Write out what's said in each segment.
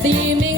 Beaming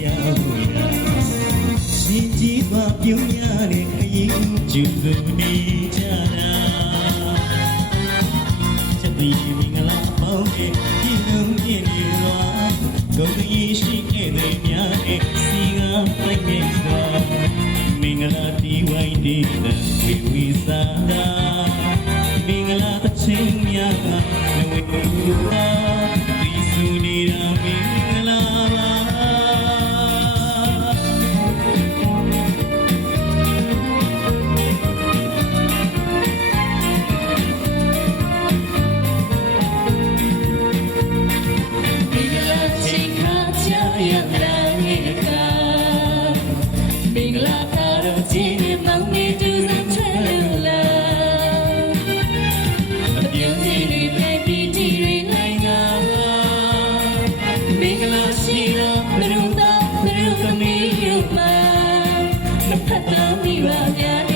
ကြဘူးစင်ကြီးပါပြုံးရတဲ့ခရီးကျူသူနေကြတာချက်ပြီးမင်္ဂလာပေါင်းတဲ့ဒီလုံးပြင်းနေလွားဂုဏ်ကြီးရှိခဲ့တဲ့များနဲ့စီကပိုက်နေသွားမင်္ဂလာတီဝိုင်းတဲ့ဝီဝီသာတာမင်္ဂလာတစ်ချိန်များကလည်းဝေကူတာ Let me rub your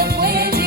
and when